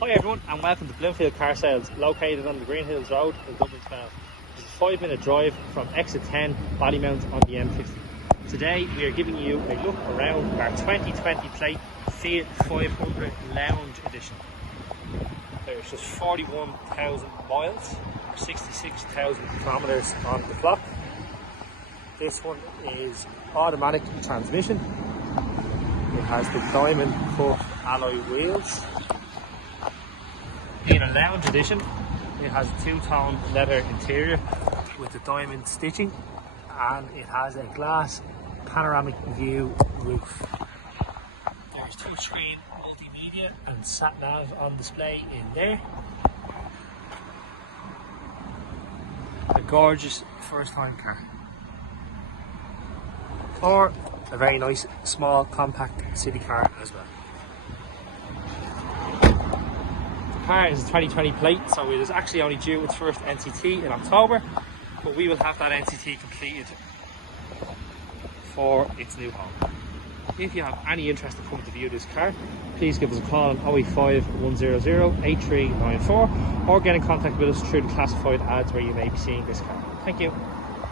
Hi everyone and welcome to Bloomfield Car Sales, located on the Greenhills Road in Dublin town. It's a 5-minute drive from exit 10, Ballymount on the M50. Today we are giving you a look around our 2020 plate Fiat 500 Lounge Edition. There's just 41,000 miles, 66,000 kilometers on the clock. This one is automatic transmission. It has the diamond cut alloy wheels. In a lounge edition, it has a two-tone leather interior with the diamond stitching, and it has a glass panoramic view roof. There's touchscreen multimedia and sat-nav on display in there. A gorgeous first-time car. Or a very nice small compact city car as well. The car is a 2020 plate, so it is actually only due its first NCT in October, but we will have that NCT completed for its new home. If you have any interest in coming to view this car, please give us a call on 085 100 8394 or get in contact with us through the classified ads where you may be seeing this car. Thank you.